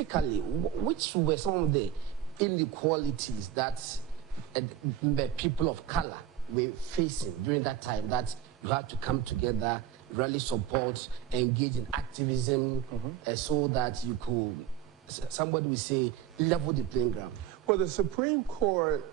specifically, which were some of the inequalities that the people of color were facing during that time that you had to come together, rally support, engage in activism, so that you could, somebody would say, level the playing ground? Well, the Supreme Court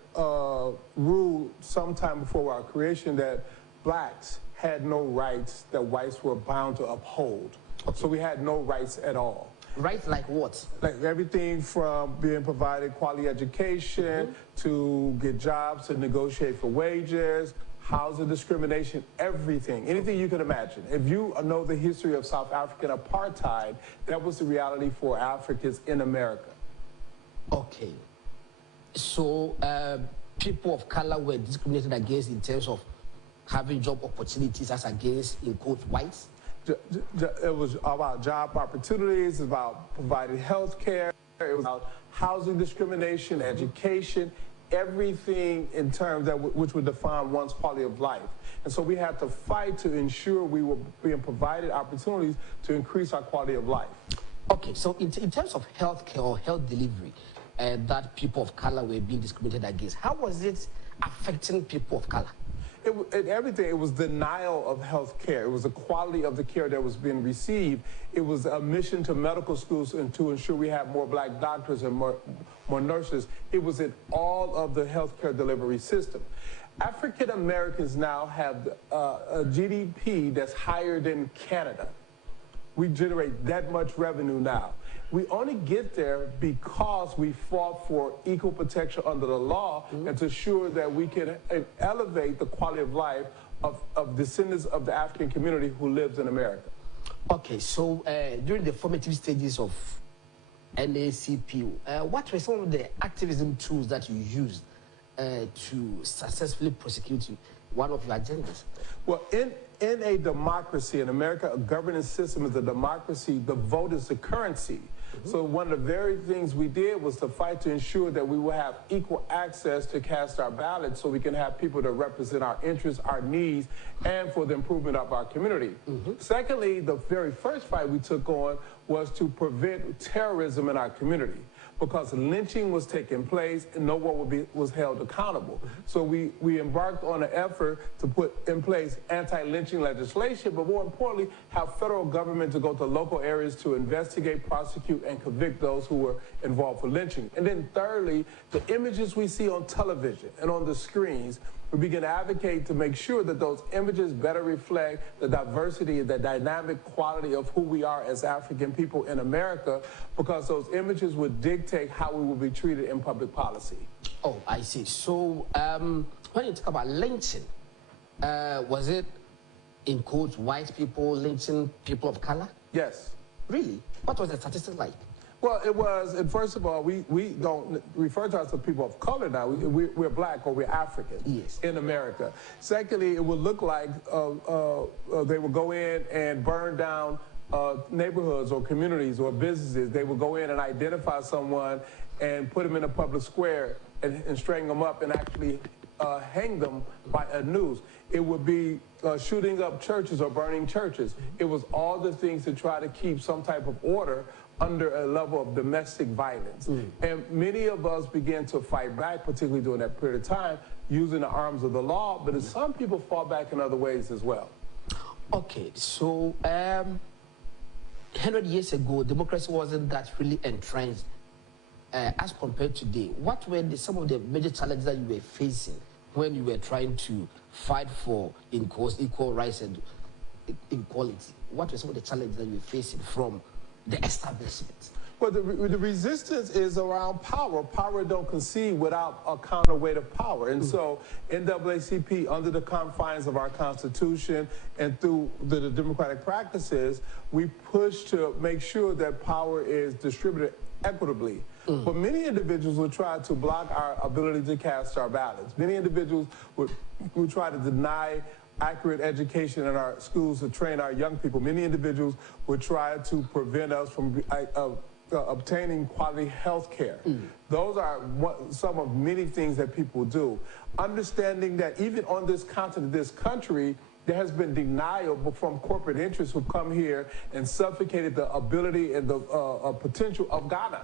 ruled sometime before our creation that blacks had no rights that whites were bound to uphold. Okay. So we had no rights at all. Rights like what? Like everything from being provided quality education to get jobs, to negotiate for wages, housing discrimination, everything, anything you can imagine. If you know the history of South African apartheid, that was the reality for Africans in America. Okay. So people of color were discriminated against in terms of having job opportunities as against, in quotes, whites? It was about job opportunities, about providing health care, it was about housing discrimination, education, everything in terms that which would define one's quality of life. And so we had to fight to ensure we were being provided opportunities to increase our quality of life. Okay, so in terms of health care or health delivery that people of color were being discriminated against, how was it affecting people of color? Everything. It was denial of health care. It was the quality of the care that was being received. It was a mission to medical schools and to ensure we have more black doctors and more nurses. It was in all of the healthcare delivery system. African Americans now have a GDP that's higher than Canada. We generate that much revenue now. We only get there because we fought for equal protection under the law and to ensure that we can elevate the quality of life of descendants of the African community who lives in America. Okay, so during the formative stages of Naacp, what were some of the activism tools that you used to successfully prosecute one of your agendas? Well, in a democracy, in America, a governance system is a democracy. The vote is the currency. So one of the very things we did was to fight to ensure that we will have equal access to cast our ballots so we can have people that represent our interests, our needs, and for the improvement of our community. Secondly, the very first fight we took on was to prevent terrorism in our community, because lynching was taking place and no one was held accountable. So we embarked on an effort to put in place anti-lynching legislation, but more importantly, have federal government to go to local areas to investigate, prosecute, and convict those who were involved with lynching. And then thirdly, the images we see on television and on the screens, we begin to advocate to make sure that those images better reflect the diversity and the dynamic quality of who we are as African people in America, because those images would dictate how we will be treated in public policy. Oh, I see. So when you talk about lynching, was it, in quotes, white people lynching people of color? Yes. Really? What was the statistic like? Well, it was, and first of all, we don't refer to ourselves as people of color now. We're black or we're African in America. Secondly, it would look like they would go in and burn down neighborhoods or communities or businesses. They would go in and identify someone and put them in a public square and string them up and actually hang them by a noose. It would be shooting up churches or burning churches. It was all the things to try to keep some type of order under a level of domestic violence. And many of us began to fight back, particularly during that period of time, using the arms of the law, but some people fought back in other ways as well. Okay, so 100 years ago, democracy wasn't that really entrenched as compared to today. What were some of the major challenges that you were facing when you were trying to fight for, in quotes, equal rights and equality? What were some of the challenges that you were facing from the establishment? Well, the resistance is around power. Power don't concede without a counterweight of power. And so NAACP, under the confines of our Constitution and through the democratic practices, we push to make sure that power is distributed equitably. But many individuals would try to block our ability to cast our ballots. Many individuals would try to deny accurate education in our schools to train our young people. Many individuals would try to prevent us from obtaining quality health care. Those are some of many things that people do. Understanding that even on this continent, this country, there has been denial from corporate interests who come here and suffocated the ability and the potential of Ghana.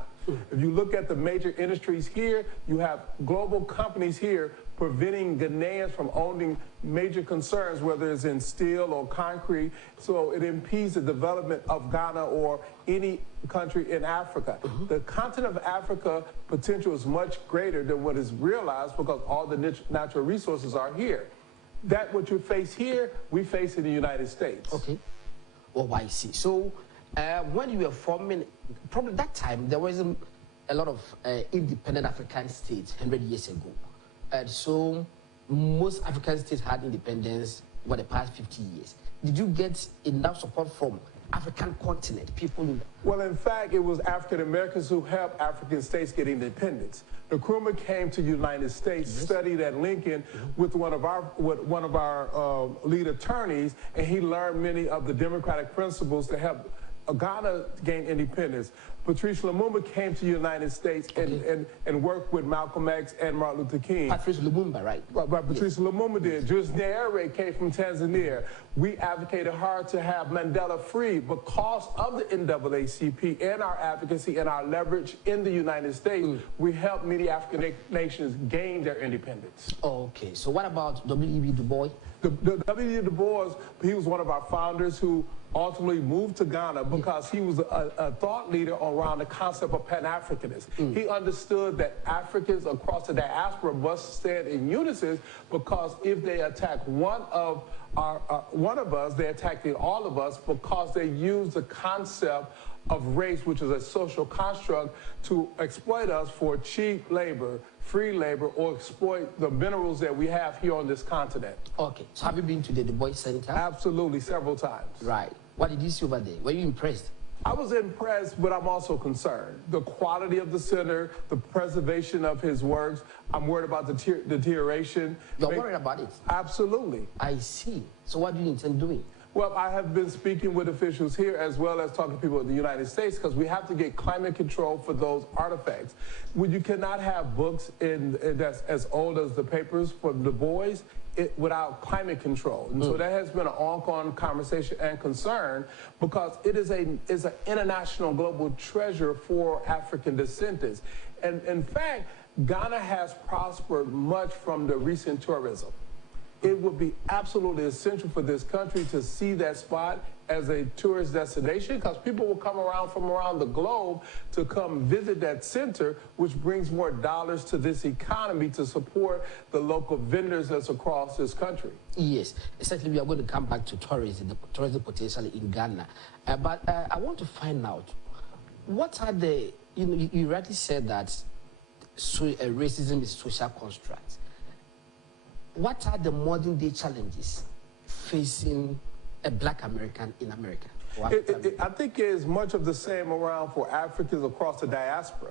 If you look at the major industries here, you have global companies here preventing Ghanaians from owning major concerns, whether it's in steel or concrete. So it impedes the development of Ghana or any country in Africa. The continent of Africa potential is much greater than what is realized because all the natural resources are here. That what you face here, we face in the United States. Okay. Oh, I see. So when you were forming, probably that time, there wasn't a lot of independent African states 100 years ago. And so most African states had independence for the past 50 years. Did you get enough support from African continent, people? Well, in fact, it was African Americans who helped African states get independence. Nkrumah came to the United States, studied at Lincoln with one of our lead attorneys, and he learned many of the democratic principles to help Ghana gain independence. Patrice Lumumba came to the United States and worked with Malcolm X and Martin Luther King. Patrice Lumumba, right? Right, Patrice Lumumba did. Julius Nyerere came from Tanzania. We advocated hard to have Mandela free because of the NAACP and our advocacy and our leverage in the United States. We helped many African nations gain their independence. Okay, so what about W.E.B. Du Bois? W.E.B. Du Bois, he was one of our founders who ultimately moved to Ghana because he was a thought leader around the concept of Pan-Africanism. He understood that Africans across the diaspora must stand in unison because if they attack one of us, they're attacking all of us because they use the concept of race, which is a social construct, to exploit us for cheap labor, free labor, or exploit the minerals that we have here on this continent. Okay, so have you been to the Du Bois Center? Absolutely, several times. Right. What did you see over there? Were you impressed? I was impressed, but I'm also concerned. The quality of the center, the preservation of his works. I'm worried about the deterioration. You're worried about it? Absolutely. I see. So what do you intend doing? Well, I have been speaking with officials here as well as talking to people in the United States because we have to get climate control for those artifacts. You cannot have books that's as old as the papers for Du Bois without climate control. And so that has been an ongoing conversation and concern because it is an international global treasure for African descendants. And in fact, Ghana has prospered much from the recent tourism. It would be absolutely essential for this country to see that spot as a tourist destination because people will come around from around the globe to come visit that center, which brings more dollars to this economy to support the local vendors that's across this country. Yes, essentially we are going to come back to tourism, the tourism potential in Ghana. But I want to find out, what are the, you rightly said that racism is a social construct. What are the modern day challenges facing a Black American in America? I think it is much of the same around for Africans across the diaspora.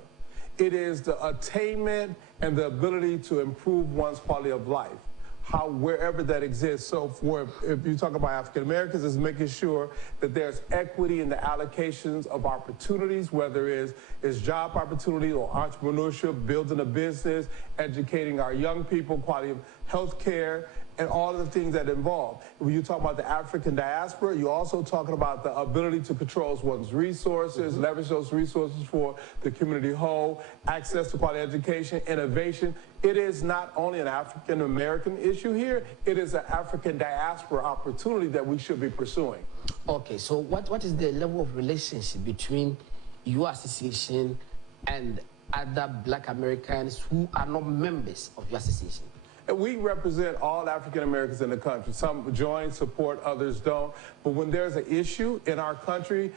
It is the attainment and the ability to improve one's quality of life, wherever that exists. So if you talk about African Americans, it's making sure that there's equity in the allocations of opportunities, whether it's job opportunity or entrepreneurship, building a business, educating our young people, quality of health care, and all of the things that involve. When you talk about the African diaspora, you're also talking about the ability to control one's resources, leverage those resources for the community whole, access to quality education, innovation. It is not only an African American issue here, it is an African diaspora opportunity that we should be pursuing. Okay, so what is the level of relationship between your association and other Black Americans who are not members of your association? And we represent all African Americans in the country. Some join, support, others don't. But when there's an issue in our country,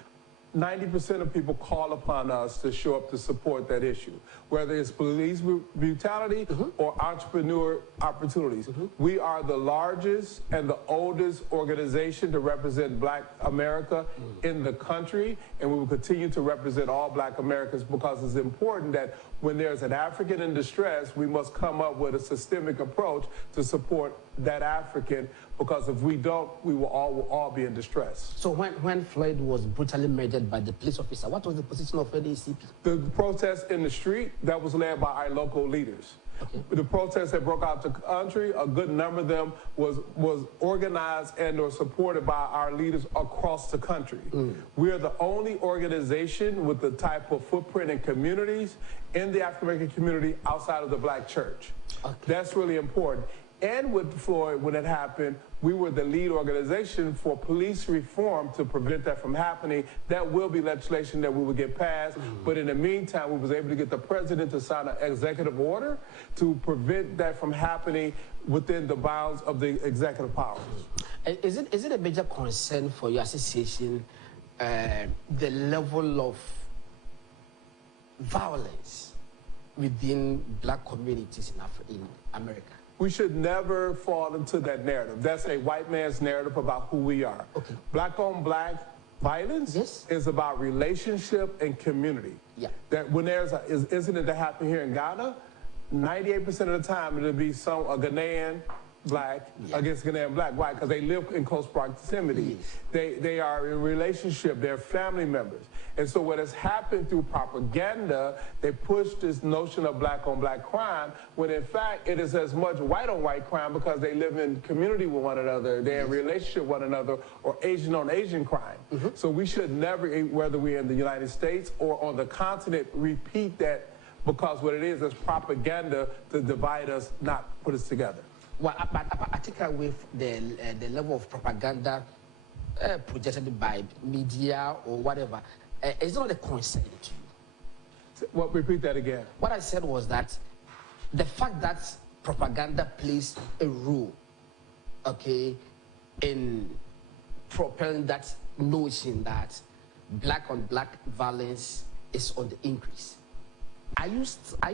90% of people call upon us to show up to support that issue, whether it's police brutality or entrepreneur opportunities. We are the largest and the oldest organization to represent Black America in the country, and we will continue to represent all Black Americans because it's important that when there's an African in distress, we must come up with a systemic approach to support that African, because if we don't, we will all be in distress. So when Floyd was brutally murdered by the police officer, what was the position of NAACP? The protest in the street, that was led by our local leaders. The protests that broke out the country, a good number of them was organized and or supported by our leaders across the country. We are the only organization with the type of footprint and communities in the African American community outside of the Black church. That's really important. And with Floyd, when it happened, we were the lead organization for police reform to prevent that from happening. That will be legislation that we will get passed. But in the meantime, we was able to get the president to sign an executive order to prevent that from happening within the bounds of the executive powers. Is it a major concern for your association, the level of violence within Black communities in America? We should never fall into that narrative. That's a white man's narrative about who we are. Black on Black violence is about relationship and community. That when there's an incident that happened here in Ghana, 98% of the time it'll be a Ghanaian Black against Ghanaian Black. Why? Because they live in close proximity. They are in relationship. They're family members. And so what has happened through propaganda, they push this notion of Black on Black crime, when in fact it is as much white on white crime because they live in community with one another, they're in relationship with one another, or Asian on Asian crime. So we should never, whether we're in the United States or on the continent, repeat that, because what it is propaganda to divide us, not put us together. Well, I take away the level of propaganda projected by media or whatever. It's not a concern to you. Well, repeat that again. What I said was that the fact that propaganda plays a role, in propelling that notion that Black on Black violence is on the increase. Are you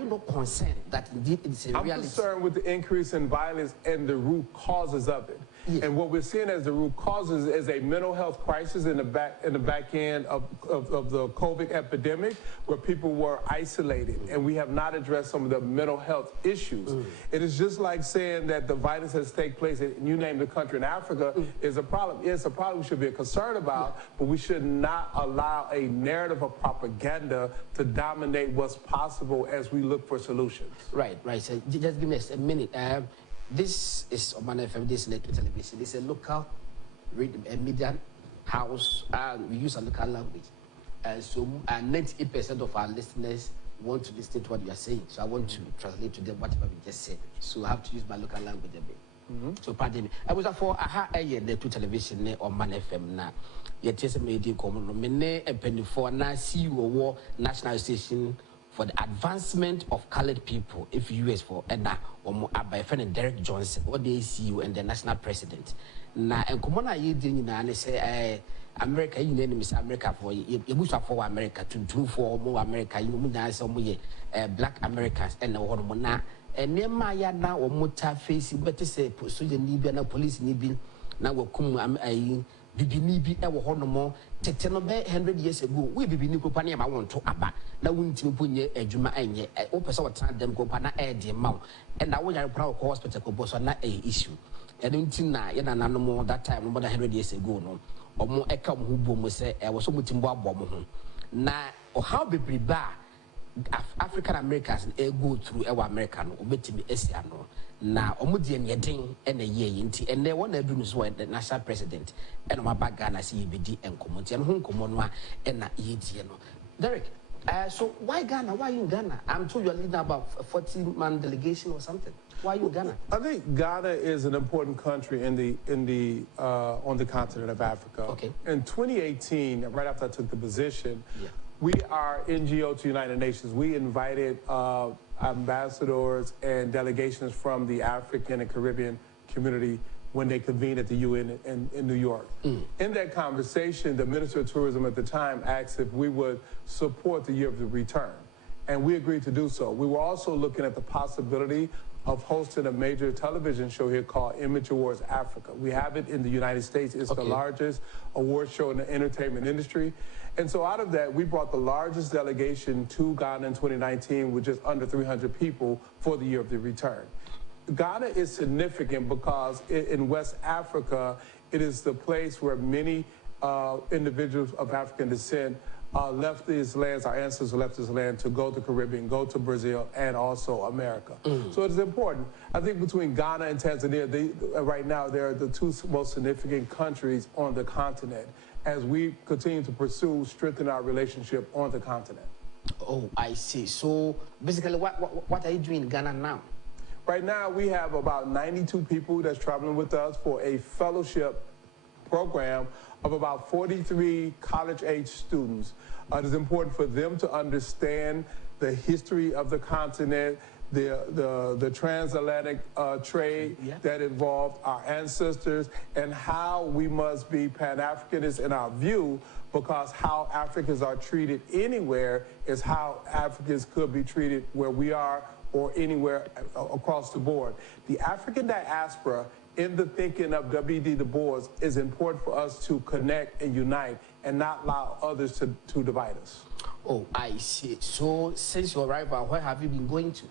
not concerned that indeed it's a reality? I'm concerned with the increase in violence and the root causes of it. And what we're seeing as the root causes is a mental health crisis in the back end of the COVID epidemic, where people were isolated, and we have not addressed some of the mental health issues. It is just like saying that the violence that's taken place, and you name the country in Africa, is a problem. It's a problem we should be concerned about, but we should not allow a narrative of propaganda to dominate what's possible as we look for solutions. Right. So just give me a minute. This is Omanfm, this is Naacp television. This is a local media house. We use a local language. So 98% of our listeners want to listen to what you are saying. So I want to translate to them whatever we just said. So I have to use my local language a bit. So pardon me. I was for Naacp television Omanfm now. Yet yes, media common. Mene a penny for na CEO National Association for the Advancement of Colored People, if US for and now by friend Derick Johnson, what they see you and the national president. Now and come on, I didn't and say America, you name Miss America for you wish for America to do for more America, you know some Black Americans and one now. And near Maya now or muta facing better say so the Libyan police nibi now will come Bibini ever horn more, take 100 years ago. We be Nicompany, I want to abba. Now we need to put a Juma and ye, open some time them go pana air the amount. And I want a proud hospital was not a issue. And until now, no more that time, more than 100 years ago, no. Or more a come who boom say, I was so much in bomb. Now, or how be bar African Americans go through our American, or bet me Esiano. Now, Omudian Yading and a year inti, and they want to do is the national president, and my bagana CBD and Commonty and Hong Kong and Yetiano. Derick, so why Ghana? Why in Ghana? I'm told you're leading about a 40-man delegation or something. Why you Ghana? I think Ghana is an important country on the continent of Africa. In 2018, right after I took the position, we are NGO to United Nations. We invited ambassadors and delegations from the African and Caribbean community when they convened at the UN in New York. In that conversation, the Minister of Tourism at the time asked if we would support the Year of the Return, and we agreed to do so. We were also looking at the possibility of hosting a major television show here called Image Awards Africa. We have it in the United States. It's the largest award show in the entertainment industry. And so out of that, we brought the largest delegation to Ghana in 2019 with just under 300 people for the Year of the Return. Ghana is significant because in West Africa, it is the place where many individuals of African descent left these lands, our ancestors left this land to go to the Caribbean, go to Brazil, and also America. So it is important. I think between Ghana and Tanzania, right now, they're the two most significant countries on the continent as we continue to pursue, strengthen our relationship on the continent. Oh, I see. So basically, what are you doing in Ghana now? Right now, we have about 92 people that's traveling with us for a fellowship program of about 43 college-age students. It is important for them to understand the history of the continent, the transatlantic trade that involved our ancestors, and how we must be Pan-Africanists in our view, because how Africans are treated anywhere is how Africans could be treated where we are or anywhere across the board. The African diaspora, in the thinking of W.D. Du Bois, is important for us to connect and unite and not allow others to divide us. Oh, I see. So since your arrival, where have you been going to?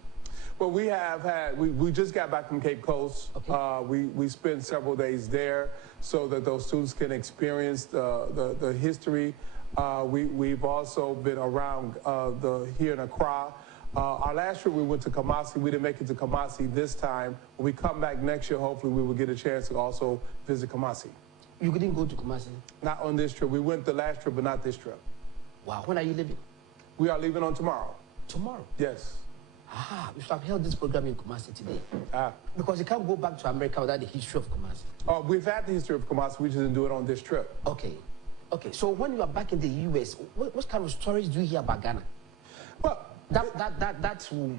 Well, we just got back from Cape Coast. Okay. We spent several days there so that those students can experience the history. We've also been around here in Accra. Our last trip we went to Kumasi. We didn't make it to Kumasi this time. When we come back next year, hopefully we will get a chance to also visit Kumasi. You didn't go to Kumasi? Not on this trip. We went the last trip, but not this trip. Wow. When are you leaving? We are leaving on tomorrow. Tomorrow? Yes. Ah, we should have held this program in Kumasi today. Because you can't go back to America without the history of Kumasi. Oh, we've had the history of Kumasi. We just didn't do it on this trip. Okay. Okay. So when you are back in the U.S., what kind of stories do you hear about Ghana? Well, that will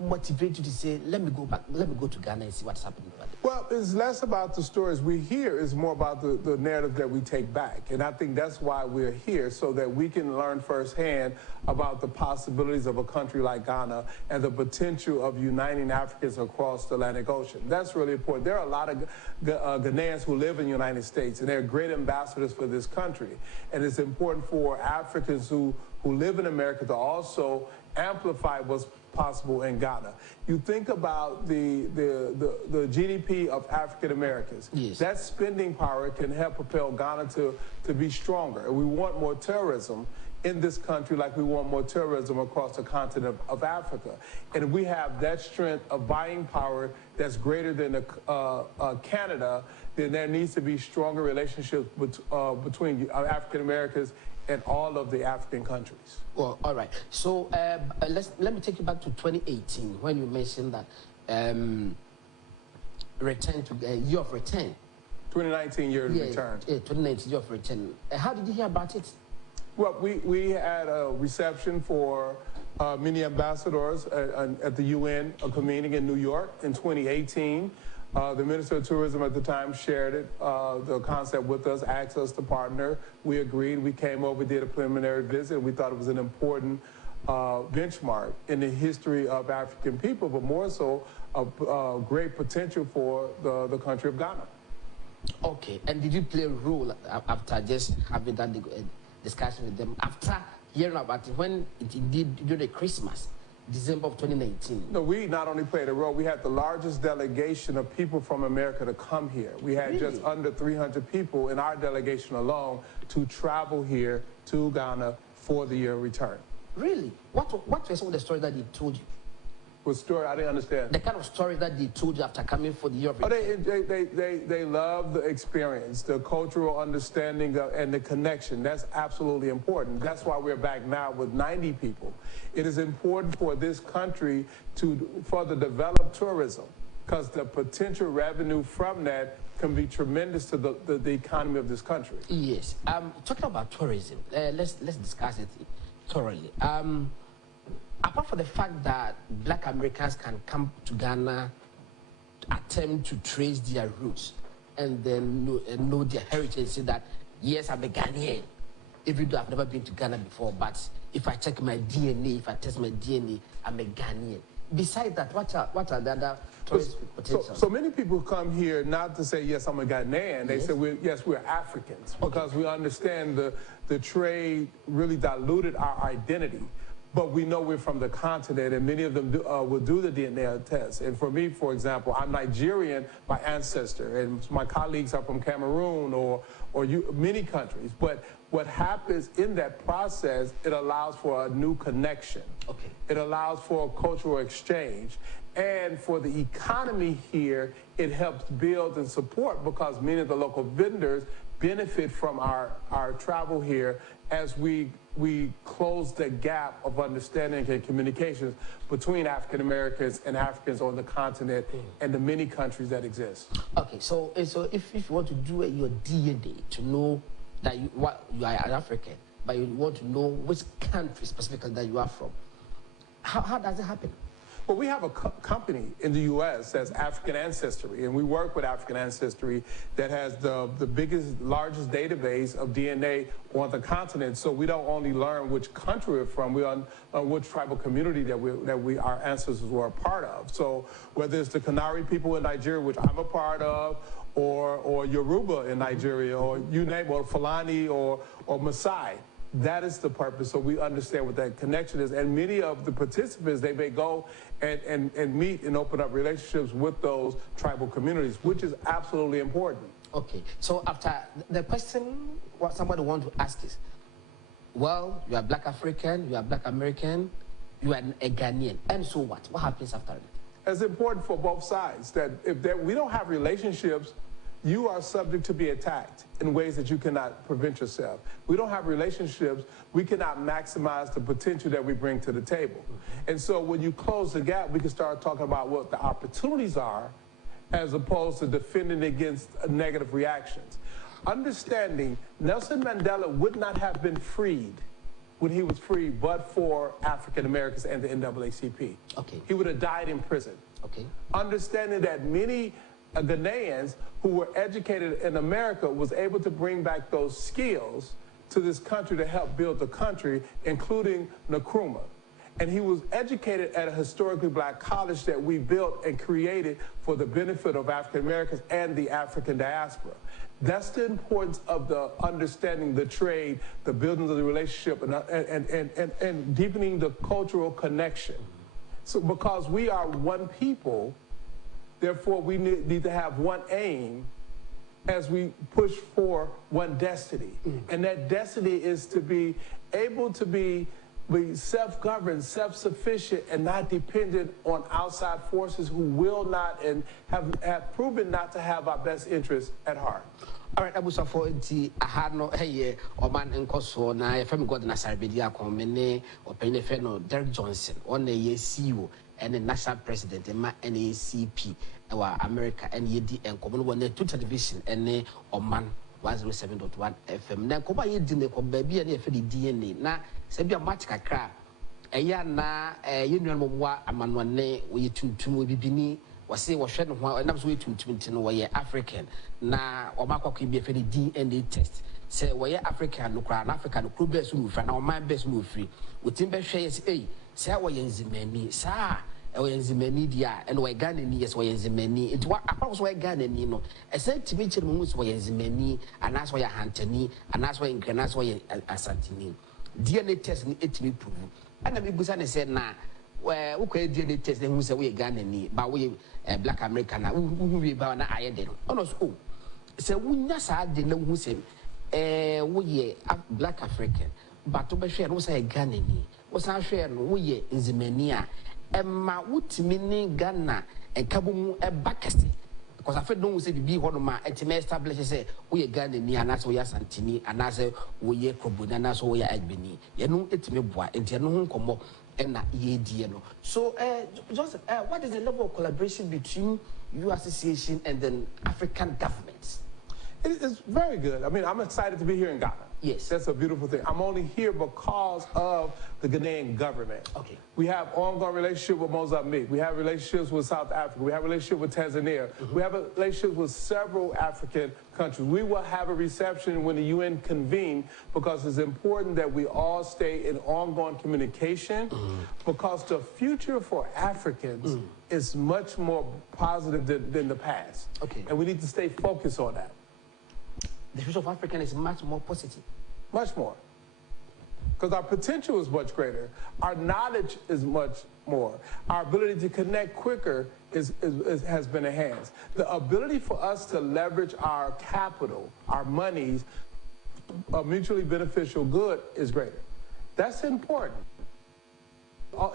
motivate you to say, let me go back, let me go to Ghana and see what's happening. Well, it's less about the stories we hear, it's more about the narrative that we take back. And I think that's why we're here, so that we can learn firsthand about the possibilities of a country like Ghana and the potential of uniting Africans across the Atlantic Ocean. That's really important. There are a lot of Ghanaians who live in the United States, and they're great ambassadors for this country. And it's important for Africans who live in America to also amplify what's possible in Ghana. You think about the GDP of African Americans. Yes. That spending power can help propel Ghana to be stronger. We want more terrorism in this country like we want more terrorism across the continent of Africa. And we have that strength of buying power that's greater than Canada, then there needs to be stronger relationships between African Americans and all of the African countries. Well, all right. So let me take you back to 2018 when you mentioned that return to year of return. 2019 year of return. Yeah, 2019 year of return. How did you hear about it? Well, we had a reception for many ambassadors at the UN, a convening in New York in 2018. The Minister of Tourism at the time shared it, the concept with us, asked us to partner. We agreed. We came over, did a preliminary visit. We thought it was an important benchmark in the history of African people, but more so a great potential for the country of Ghana. Okay. And did you play a role after just having that discussion with them, after hearing about it, when it indeed during Christmas, December of 2019? No, we not only played a role, we had the largest delegation of people from America to come here. We had just under 300 people in our delegation alone to travel here to Ghana for the year of return. Really? What were some of the stories that they told you? What story? I didn't understand. The kind of stories that they told you after coming for the year of return. They love the experience, the cultural understanding and the connection. That's absolutely important. That's why we're back now with 90 people. It is important for this country to further develop tourism, because the potential revenue from that can be tremendous to the economy of this country. Yes. Talking about tourism, let's discuss it thoroughly. Apart from the fact that Black Americans can come to Ghana, attempt to trace their roots, and then know their heritage, say that, yes, I'm a Ghanaian, even though I've never been to Ghana before, but if I check my DNA, if I test my DNA, I'm a Ghanaian. Besides that, what are the other tourist potentials? So many people come here not to say, yes, I'm a Ghanaian. They say, yes, we're Africans, because we understand the trade really diluted our identity. but we know we're from the continent, and many of them will do the DNA test. And for me, for example, I'm Nigerian by ancestor, and my colleagues are from Cameroon or many countries. But what happens in that process, it allows for a new connection. Okay. It allows for a cultural exchange. And for the economy here, it helps build and support, because many of the local vendors benefit from our travel here as we close the gap of understanding and communications between African Americans and Africans on the continent and the many countries that exist. Okay, so if you want to do your DNA to know that you are an African, but you want to know which country specifically that you are from, how does it happen? Well, we have a company in the U.S. that's African Ancestry, and we work with African Ancestry that has the largest database of DNA on the continent. So we don't only learn which country we're from, we learn which tribal community that our ancestors were a part of. So whether it's the Kanari people in Nigeria, which I'm a part of, or Yoruba in Nigeria, or you name it, or Fulani or Maasai. That is the purpose, so we understand what that connection is. And many of the participants, they may go and meet and open up relationships with those tribal communities, which is absolutely important. Okay, so after the question, what somebody wants to ask is, well, you are Black African, you are Black American, you are a Ghanaian, and so what? What happens after that? It's important for both sides that if we don't have relationships, you are subject to be attacked in ways that you cannot prevent yourself. We don't have relationships, we cannot maximize the potential that we bring to the table. And so when you close the gap, we can start talking about what the opportunities are as opposed to defending against negative reactions. Understanding Nelson Mandela would not have been freed when he was free but for African Americans and the NAACP. Okay. He would have died in prison. Okay. Understanding that many Ghanaians who were educated in America was able to bring back those skills to this country to help build the country, including Nkrumah. And he was educated at a historically Black college that we built and created for the benefit of African Americans and the African diaspora. That's the importance of the understanding the trade, the building of the relationship, and deepening the cultural connection. So because we are one people, therefore, we need to have one aim as we push for one destiny. And that destiny is to be able to be self-governed, self-sufficient, and not dependent on outside forces who will not and have proven not to have our best interests at heart. All right, Abusa for Ahano, hey, Oman and Koso, na FM God Nasabedia, Comene, or Penefeno, Derick Johnson, on the CEO and the national president, and Naacp, our America, and Yedi, and Common One, two television, and Oman 107.1 FM. Now, Koba Yedin, baby, and if the DNA, na Sabia Matica cra, a ya na a union moa, a man one nay, we to bibini. Say was shedding while I'm way to know African. Na Omako could be a DNA test. Say, why African, no crown, African, no best move, and our mind best move free. With Timber shares, say, why Yenzimeni, sir, Yenzimeni, dia, and why Ghanaian, yes, why Yenzimeni. It was why Ghanaian, you know. I said to mention moves why Yenzimeni, and that's why Hantoni, and that's why in that's why Asantini. DNA test it to be proven. And the Busan said, nah. Well, who could DNA test them who say we Ghanaian, but we Black American, who we bound I did. Oh, no, so. So we just had the who say, we Black African, but to be fair, was a Ghanaian. Was our share, we in the mania, and my wood meaning Ghana and Kabumu a Bakasti. Because I feel no say be one of my established say we Ghanaian, and that's why Santini, and as we Kobuna, and that's why Albini. You know, it's me boy, and you know, come up. So, Joseph, what is the level of collaboration between your association and the African governments? It's very good. I mean, I'm excited to be here in Ghana. Yes. That's a beautiful thing. I'm only here because of the Ghanaian government. Okay. We have ongoing relationship with Mozambique. We have relationships with South Africa. We have a relationship with Tanzania. We have a relationship with several African countries. We will have a reception when the UN convene because it's important that we all stay in ongoing communication because the future for Africans is much more positive than the past. Okay. And we need to stay focused on that. The future of African is much more positive. Much more. because our potential is much greater. Our knowledge is much more. Our ability to connect quicker has been enhanced. The ability for us to leverage our capital, our monies, a mutually beneficial good is greater. That's important.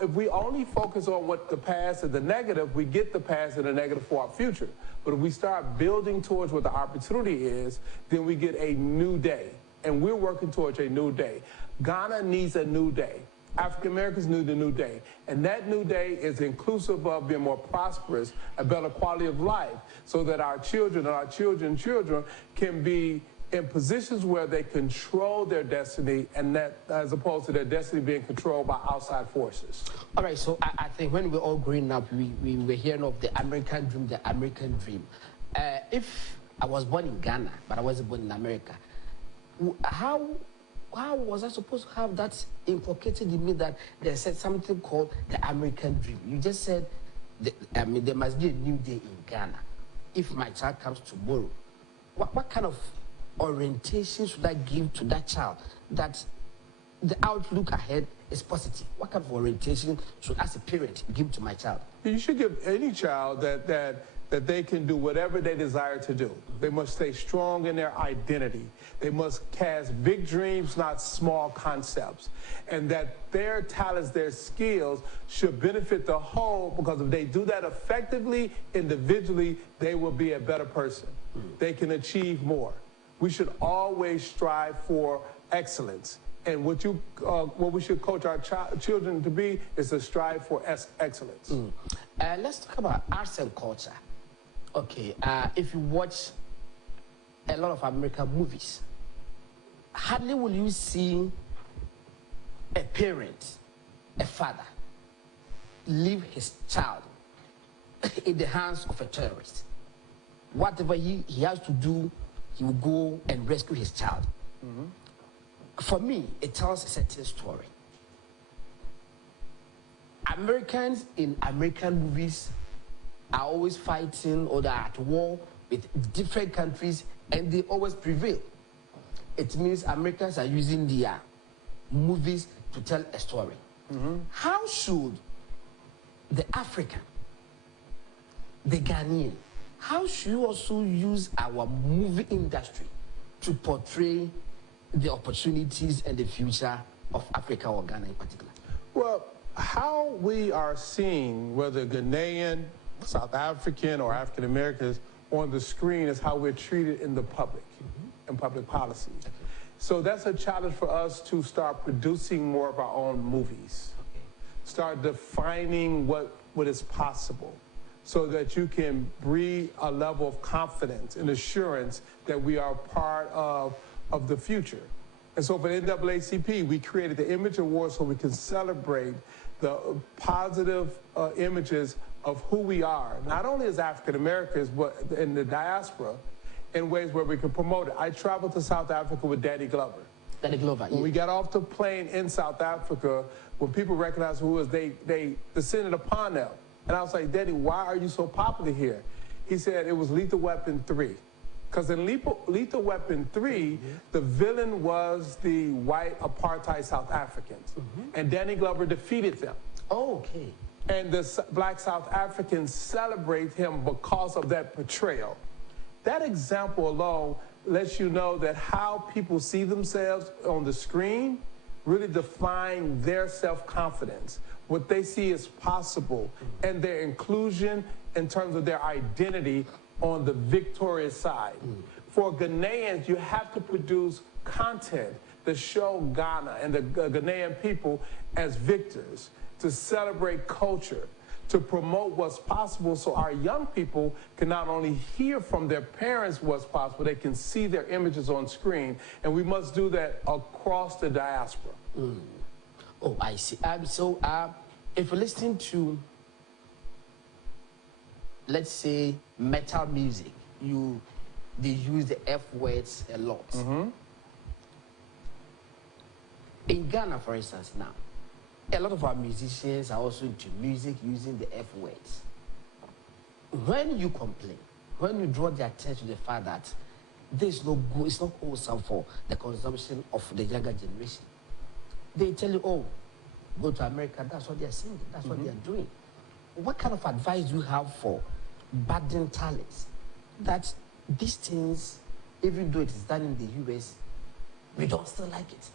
If we only focus on what the past and the negative, we get the past and the negative for our future. But if we start building towards what the opportunity is, then we get a new day. And we're working towards a new day. Ghana needs a new day. African Americans need a new day. And that new day is inclusive of being more prosperous, a better quality of life, so that our children and our children's children can be in positions where they control their destiny, and that as opposed to their destiny being controlled by outside forces. All right, so I think when we were all growing up, we were hearing of the American dream, the American dream. If I was born in Ghana, but I wasn't born in America, how was I supposed to have that inculcated in me that there's something called the American dream? You just said, there must be a new day in Ghana. If my child comes tomorrow, what kind of orientation should I give to that child that the outlook ahead is positive? What kind of orientation should, as a parent, give to my child? You should give any child that they can do whatever they desire to do. They must stay strong in their identity. They must cast big dreams, not small concepts. And that their talents, their skills should benefit the whole, because if they do that effectively, individually, they will be a better person. They can achieve more. We should always strive for excellence. And what we should coach our children to be is to strive for excellence. Let's talk about arts and culture. Okay, if you watch a lot of American movies, hardly will you see a parent, a father, leave his child in the hands of a terrorist. Whatever he has to do, he will go and rescue his child. For me, it tells a certain story. Americans in American movies are always fighting or they're at war with different countries, and they always prevail. It means Americans are using their movies to tell a story. How should the African, the Ghanaian, how should you also use our movie industry to portray the opportunities and the future of Africa or Ghana in particular? Well, how we are seeing, whether Ghanaian, South African, or African Americans on the screen, is how we're treated in the public, in public policy. So that's a challenge for us to start producing more of our own movies. Start defining what is possible, so that you can breathe a level of confidence and assurance that we are part of the future. And so for the NAACP, we created the Image Award so we can celebrate the positive images of who we are, not only as African Americans, but in the diaspora, in ways where we can promote it. I traveled to South Africa with Danny Glover. Danny Glover, When we got off the plane in South Africa, when people recognized who was, they descended upon them. And I was like, Daddy, why are you so popular here? He said it was Lethal Weapon 3. Because in Lethal Weapon 3, the villain was the white apartheid South Africans. And Danny Glover defeated them. Oh, okay. And the black South Africans celebrate him because of that portrayal. That example alone lets you know that how people see themselves on the screen really define their self-confidence, what they see as possible, and their inclusion in terms of their identity on the victorious side. For Ghanaians, you have to produce content that show Ghana and the Ghanaian people as victors, to celebrate culture, to promote what's possible, so our young people can not only hear from their parents what's possible, they can see their images on screen. And we must do that across the diaspora. Oh, I see. So if you're listening to, let's say, metal music, they use the F words a lot. In Ghana, for instance, now, a lot of our musicians are also into music using the F words. When you complain, when you draw their attention to the fact that this is not good, it's not wholesome for the consumption of the younger generation, they tell you, oh, go to America, that's what they're singing, that's what they're doing. What kind of advice do you have for budding talents that these things, even though it is done in the US, we don't still like it?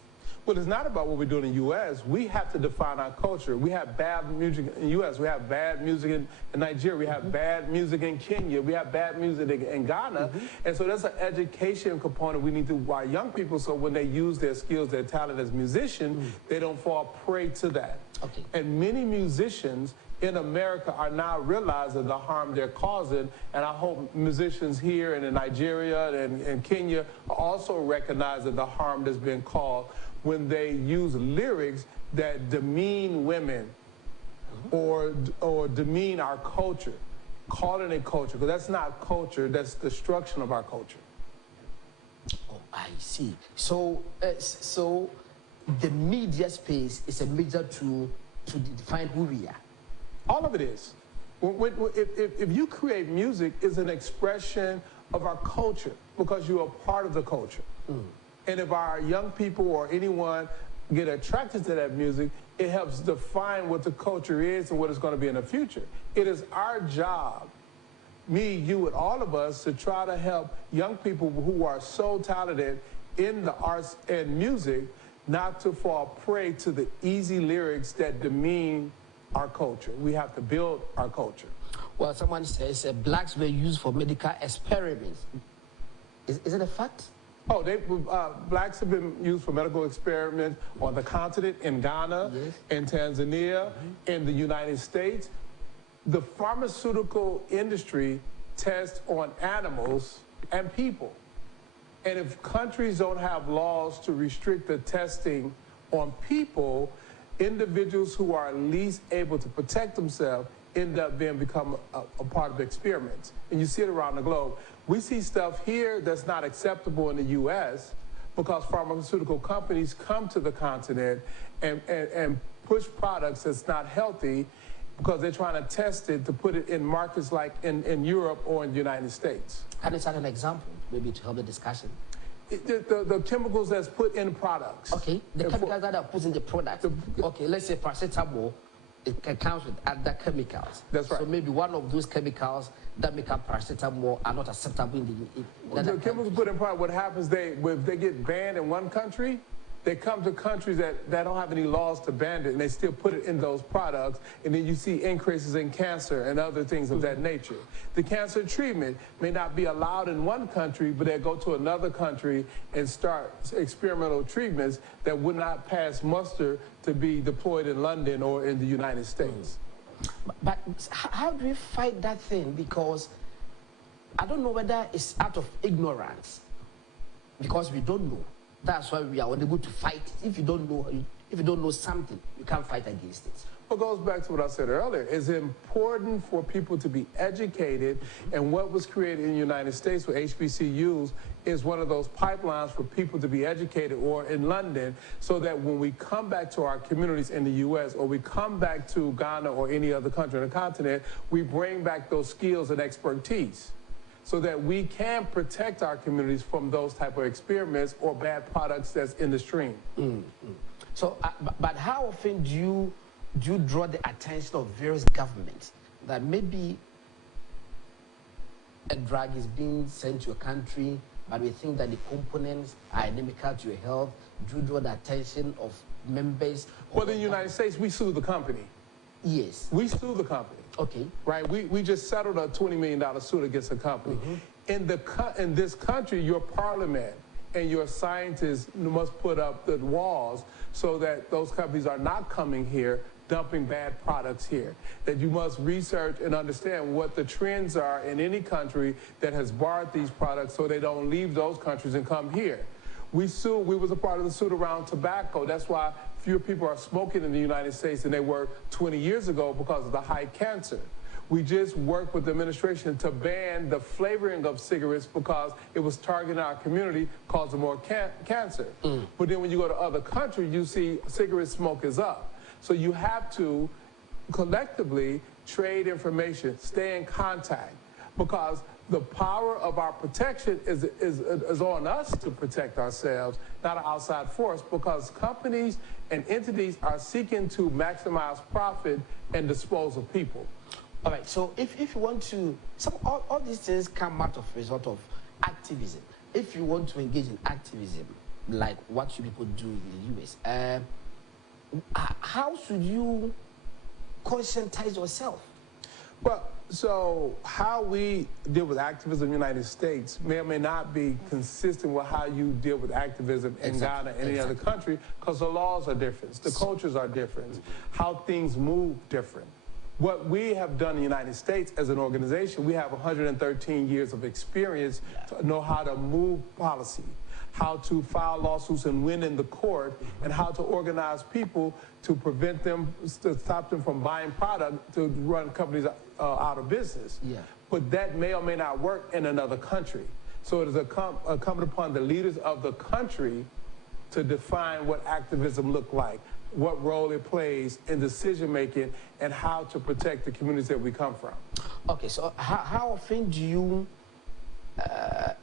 Well, it's not about what we do in the U.S. We have to define our culture. We have bad music in the U.S. We have bad music in Nigeria. We have bad music in Kenya. We have bad music in Ghana. And so that's an education component we need to our young people, so when they use their skills, their talent as musicians, they don't fall prey to that. Okay. And many musicians in America are now realizing the harm they're causing, and I hope musicians here and in Nigeria and Kenya are also recognizing the harm that's been caused when they use lyrics that demean women or demean our culture, call it a culture, because that's not culture, that's destruction of our culture. Oh, I see. So, so the media space is a major tool to define who we are. All of it is. If you create music, it's an expression of our culture because you are part of the culture. And if our young people or anyone get attracted to that music, it helps define what the culture is and what it's going to be in the future. It is our job, me, you, and all of us, to try to help young people who are so talented in the arts and music not to fall prey to the easy lyrics that demean our culture. We have to build our culture. Well, someone says blacks were used for medical experiments. Is it a fact? Oh, blacks have been used for medical experiments on the continent, in Ghana, in Tanzania, in the United States. The pharmaceutical industry tests on animals and people. And if countries don't have laws to restrict the testing on people, individuals who are least able to protect themselves end up become a part of experiments. And you see it around the globe. We see stuff here that's not acceptable in the U.S. because pharmaceutical companies come to the continent and push products that's not healthy because they're trying to test it to put it in markets like in Europe or in the United States. Can you cite an example, maybe to help the discussion? The chemicals that's put in products. Okay, the chemicals that are put in the product. Okay, let's say paracetamol, it comes with other chemicals. That's right. So maybe one of those chemicals that make up paracetamol are not acceptable in the chemicals put in product, what happens, if they get banned in one country, they come to countries that don't have any laws to ban it, and they still put it in those products, and then you see increases in cancer and other things of that nature. The cancer treatment may not be allowed in one country, but they go to another country and start experimental treatments that would not pass muster to be deployed in London or in the United States. But how do we fight that thing? Because I don't know whether it's out of ignorance, because we don't know. That's why we are unable to fight it. If you don't know something, you can't fight against it. Well, it goes back to what I said earlier. It's important for people to be educated, and what was created in the United States with HBCUs is one of those pipelines for people to be educated, or in London, so that when we come back to our communities in the U.S. or we come back to Ghana or any other country on the continent, we bring back those skills and expertise, so that we can protect our communities from those type of experiments or bad products that's in the stream. So, but how often do you draw the attention of various governments that maybe a drug is being sent to a country, but we think that the components are inimical to your health? Do you draw the attention of members? Well, in the United States, we sue the company. Yes. We sue the company. Okay. Right. We just settled a $20 million suit against a company. In this country, your parliament and your scientists must put up the walls so that those companies are not coming here, dumping bad products here. That you must research and understand what the trends are in any country that has barred these products so they don't leave those countries and come here. We was a part of the suit around tobacco. That's why fewer people are smoking in the United States than they were 20 years ago because of the high cancer. We just worked with the administration to ban the flavoring of cigarettes because it was targeting our community, causing more cancer. But then when you go to other countries, you see cigarette smoke is up. So you have to collectively trade information, stay in contact, because the power of our protection is on us to protect ourselves, not an outside force, because companies and entities are seeking to maximize profit and dispose of people. All right, so if you want to, all these things come out of a result of activism. If you want to engage in activism, like what you people do in the US, how should you conscientize yourself? Well, so how we deal with activism in the United States may or may not be consistent with how you deal with activism in Ghana and any other country, because the laws are different, the cultures are different, how things move different. What we have done in the United States as an organization, we have 113 years of experience to know how to move policy, how to file lawsuits and win in the court, and how to organize people to prevent them, to stop them from buying product to run companies out of business. But that may or may not work in another country. So it is incumbent upon the leaders of the country to define what activism looks like, what role it plays in decision-making, and how to protect the communities that we come from. Okay, so how often do you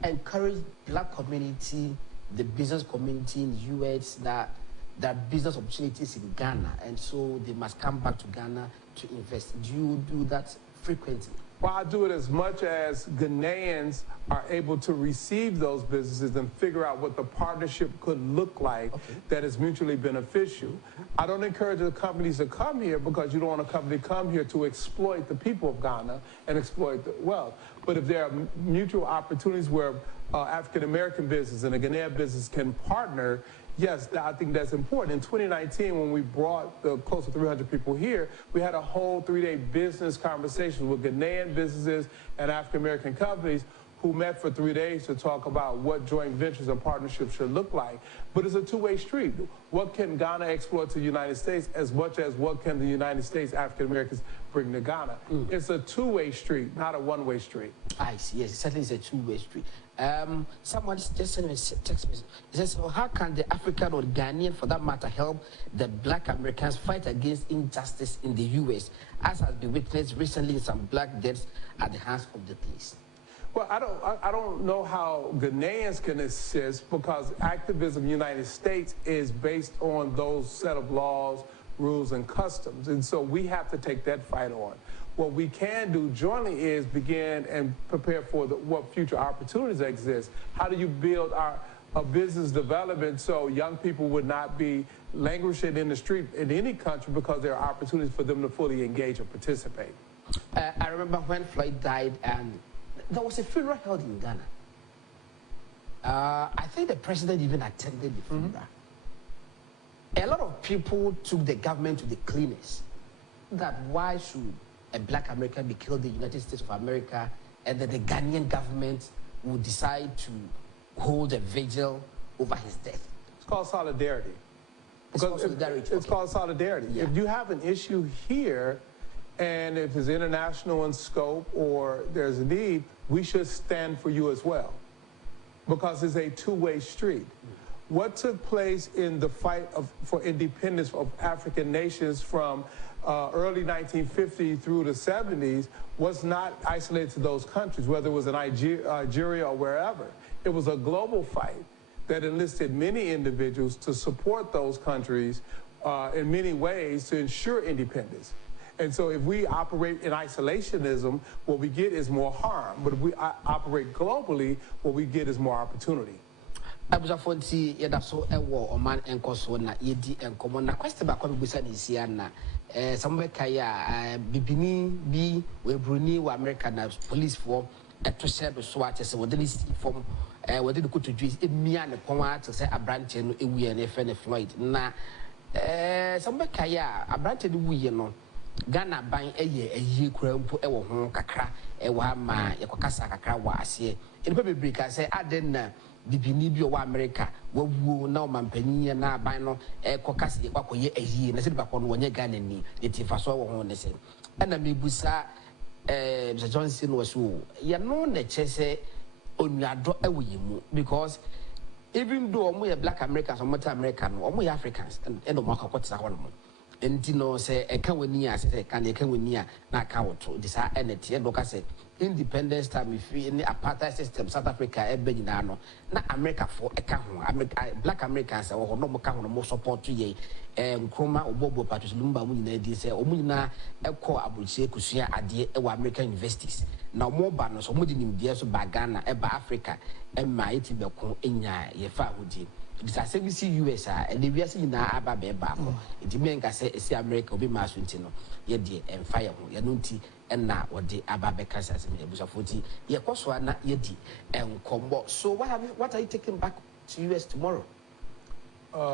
encourage black community, the business community in the US, that there are business opportunities in Ghana, and so they must come back to Ghana to invest? Do you do that frequently? Well, I do it as much as Ghanaians are able to receive those businesses and figure out what the partnership could look like that is mutually beneficial. I don't encourage the companies to come here because you don't want a company to come here to exploit the people of Ghana and exploit the wealth. But if there are mutual opportunities where African-American business and a Ghanaian business can partner, yes, I think that's important. In 2019, when we brought close to 300 people here, we had a whole 3-day business conversation with Ghanaian businesses and African-American companies who met for 3 days to talk about what joint ventures and partnerships should look like. But it's a two-way street. What can Ghana exploit to the United States as much as what can the United States African-Americans bring to Ghana? It's a two-way street, not a one-way street. I see, yes, certainly it's a two-way street. Someone just sent me a text message. He says, so how can the African or Ghanaian, for that matter, help the black Americans fight against injustice in the US, as has been witnessed recently in some black deaths at the hands of the police? Well, I don't know how Ghanaians can assist, because activism in the United States is based on those set of laws, rules, and customs. And so we have to take that fight on. What we can do jointly is begin and prepare for what future opportunities exist. How do you build a business development so young people would not be languishing in the street in any country, because there are opportunities for them to fully engage and participate? I remember when Floyd died, and there was a funeral held in Ghana. I think the president even attended the funeral. A lot of people took the government to the cleaners. That why should a black American be killed in the United States of America, and that the Ghanaian government would decide to hold a vigil over his death? It's called solidarity. It's called solidarity. It's called solidarity. Yeah. If you have an issue here, and if it's international in scope or there's a need, we should stand for you as well, because it's a two-way street. What took place in the fight for independence of African nations from early 1950 through the 70s was not isolated to those countries, whether it was in Nigeria or wherever. It was a global fight that enlisted many individuals to support those countries in many ways to ensure independence. And so if we operate in isolationism, what we get is more harm. But if we operate globally, what we get is more opportunity. Abusafonti yeda so ewo Oman enko so na yedi enkomo na question ba kwa busa ni sia na somebeka ya bibini bi we bruni wa America na police for to share the so ate se wodeli form wodeli ko to dwi emia ne pon ate se abranche no ewuye na efe ne Floyd na somebeka ya abranche no wuye no Ghana ban eye kura mpo ewo ho kakra ewo ama yakokasa kakra wa ase enipa bebre ka se aden na bibini bi o wa America wawuo na omanpanyin na ban no kokase yakwakoye ayi na se ba kono wonye Ghana ni etifa so wo ho ne se ana mebusa Mr. Johnson was so ye no na chese onuado ewo yemu, because even though omo ye black Americans omo ta American omo ye Africans and omo akokotsa ho no and you know, say, a Kawania, say, can you Kawania, not count, this energy, and look, I said, independence time, if we in the apartheid system, South Africa, Benino, not America for a America, Black Americans, or no more support to ye, and Chroma or Bobo Patrice Lumba, Munina, say, Omuna, Echo, I would say, Kusia, Adia, American universities. Now more banners, or Mudin, Diaspora, Bagana, Eba Africa, and Mighty Belcon, Inya, Yefa, Woody. This is ABC USA, and the US in Abba Beba. It means I say America will be Maswintino, Yedi, and Fire, Yanunti, and now what the Abba Becas as in Busafoti, Yakoswana, Yedi, and Combo. So what are you taking back to US tomorrow?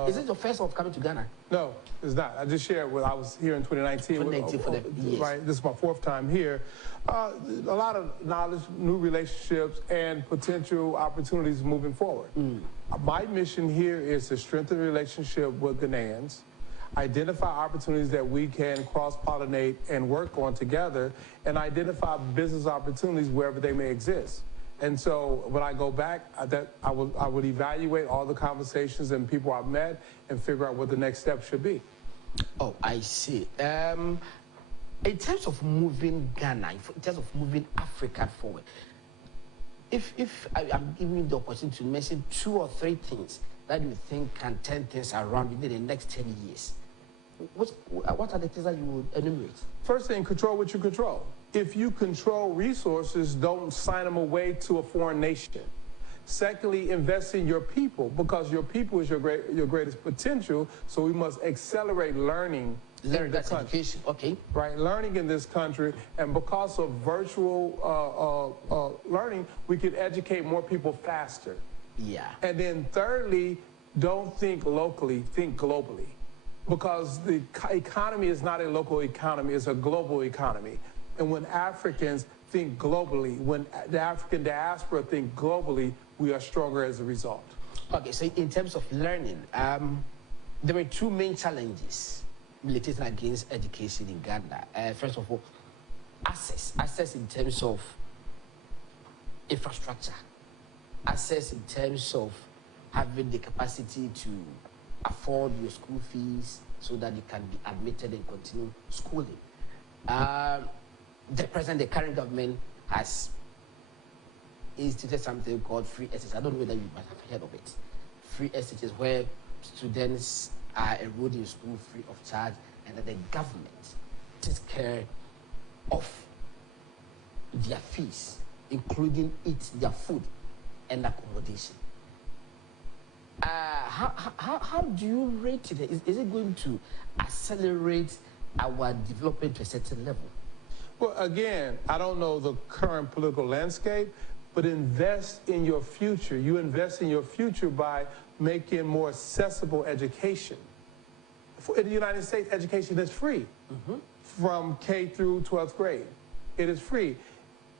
Is it your first of coming to Ghana? No, it's not. I just shared I was here in 2019. 2019 for the years. Right, this is my 4th time here. A lot of knowledge, new relationships, and potential opportunities moving forward. My mission here is to strengthen the relationship with Ghanaians, identify opportunities that we can cross-pollinate and work on together, and identify business opportunities wherever they may exist. And so when I go back, I would evaluate all the conversations and people I've met and figure out what the next step should be. Oh, I see. In terms of moving Ghana, in terms of moving Africa forward, if I'm giving you the opportunity to mention 2 or 3 things that you think can turn things around within the next 10 years, what are the things that you would enumerate? First thing, control what you control. If you control resources, don't sign them away to a foreign nation. Secondly, invest in your people, because your people is your greatest potential, so we must accelerate learning. Learning, that's education, okay. Right, learning in this country, and because of virtual learning, we can educate more people faster. Yeah. And then thirdly, don't think locally, think globally. Because the economy is not a local economy, it's a global economy. And when Africans think globally, when the African diaspora think globally, we are stronger as a result. Okay, so in terms of learning, there were 2 main challenges militating against education in Ghana. First of all, access in terms of infrastructure, access in terms of having the capacity to afford your school fees so that you can be admitted and continue schooling. The current government has instituted something called free SH. I don't know whether you might have heard of it. Free SH is where students are enrolled in school free of charge, and that the government takes care of their fees, including their food and accommodation. How do you rate it? Is it going to accelerate our development to a certain level? Well, again, I don't know the current political landscape, but invest in your future. You invest in your future by making more accessible education. In the United States, education is free from K through 12th grade. It is free.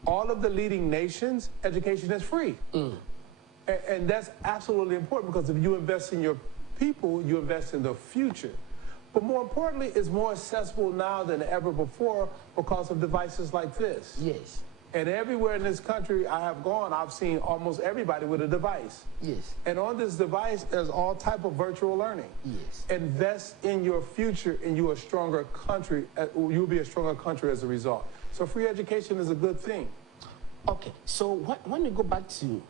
All of the leading nations, education is free. And that's absolutely important, because if you invest in your people, you invest in the future. But more importantly, it's more accessible now than ever before because of devices like this. Yes. And everywhere in this country I have gone, I've seen almost everybody with a device. Yes. And on this device, there's all type of virtual learning. Yes. Invest in your future, and you're a stronger country. You'll be a stronger country as a result. So free education is a good thing. Okay. So when you go back to,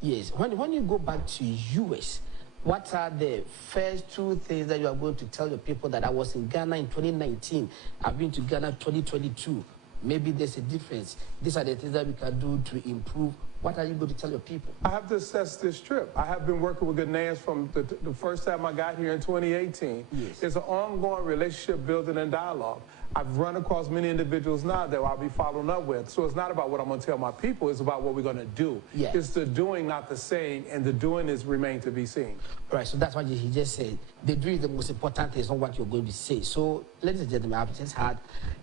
when you go back to US, what are the first 2 things that you are going to tell your people that I was in Ghana in 2019, I've been to Ghana 2022? Maybe there's a difference. These are the things that we can do to improve. What are you going to tell your people? I have to assess this trip. I have been working with Ghanaians from the first time I got here in 2018. Yes. It's an ongoing relationship building and dialogue. I've run across many individuals now that I'll be following up with. So it's not about what I'm going to tell my people, it's about what we're going to do. Yes. It's the doing, not the saying, and the doing is remain to be seen. Right, so that's what he just said. The doing is the most important thing, it's not what you're going to say. So, ladies and gentlemen, I've just had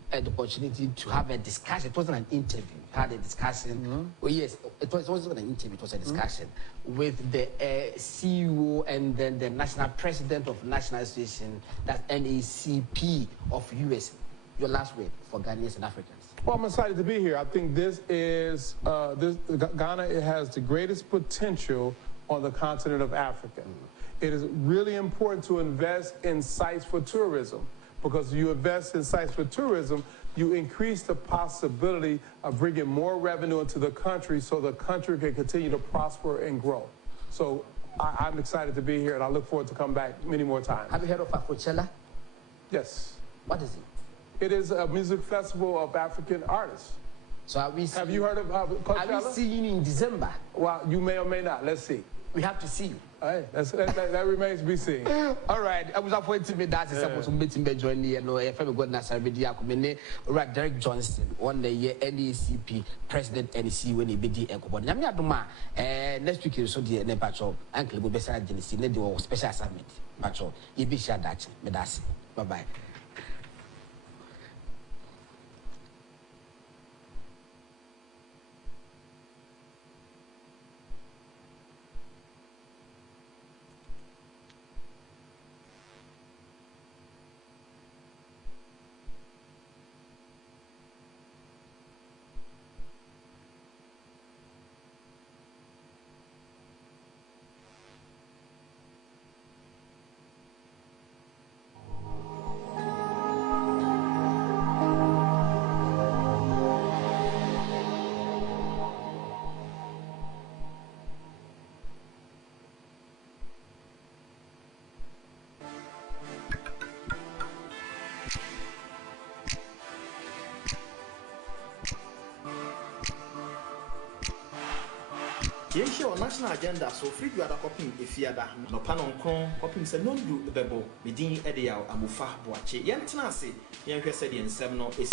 the opportunity to have a discussion. It wasn't an interview. We had a discussion. Oh, yes, it wasn't an interview, it was a discussion with the CEO and then the national president of National Association, that's NACP of US. Your last word for Ghanaians and Africans. Well, I'm excited to be here. I think this is, Ghana, it has the greatest potential on the continent of Africa. It is really important to invest in sites for tourism, because you invest in sites for tourism, you increase the possibility of bringing more revenue into the country so the country can continue to prosper and grow. So I'm excited to be here, and I look forward to come back many more times. Have you heard of Afrochella? Yes. What is it? It is a music festival of African artists. So have you heard of Coachella? Are we seeing you in December? Well, you may or may not. Let's see. We have to see you. All right, that remains to be seen. All right, I was appointed to that. Is supposed to meet him join the if I'm going to Sarabidi Akumene, right? Derick Johnson, 1 year Naacp president NEC when he be the Ekobon. Yamia Duma, next week so the Nepacho, Uncle Bubesa Genesis, Nedo special summit. Pacho, you be sure that. Medasi. Bye bye. Yɛnhyɛ wɔ national agenda so free you ada copying efiada no panon kron copying sɛ no ndu bɛbɔ medin ɛde yaw amofa boakye yɛntena ase yɛnhwɛ sɛ deɛ nsɛm no